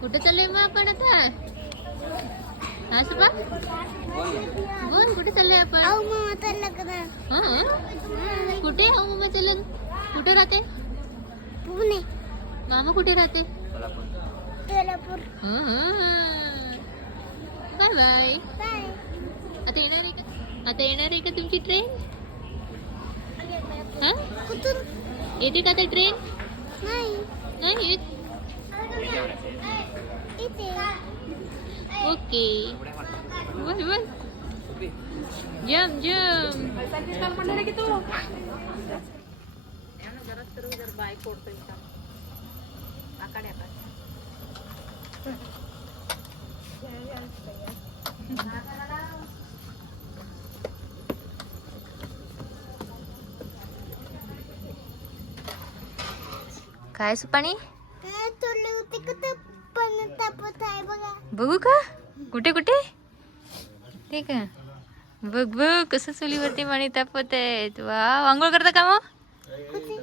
कुठे चाललोय मग आपण आता? हा सुपा बोल, कुठे चाललोय आपण? हा कुठे हो मामाचं लग्न? कुठे राहते पुणे मामा? कुठे राहते? सोलापूर. Bye bye. बाय. आता येणार आहे का? आता येणार आहे का तुमची ट्रेन? हा कुठून? येते का आता ट्रेन? नाही नाही येत. इथे. ओके बोल बोल. जम जम. काय सुपाणी थोडे होते कुठं पण तापत आहे बघा. बघू का? कुठे कुठे? ते का? बघ बघ कसं चुलीवरती पाणी तापत आहेत. वा आंघोळ करता का मग? कुठे?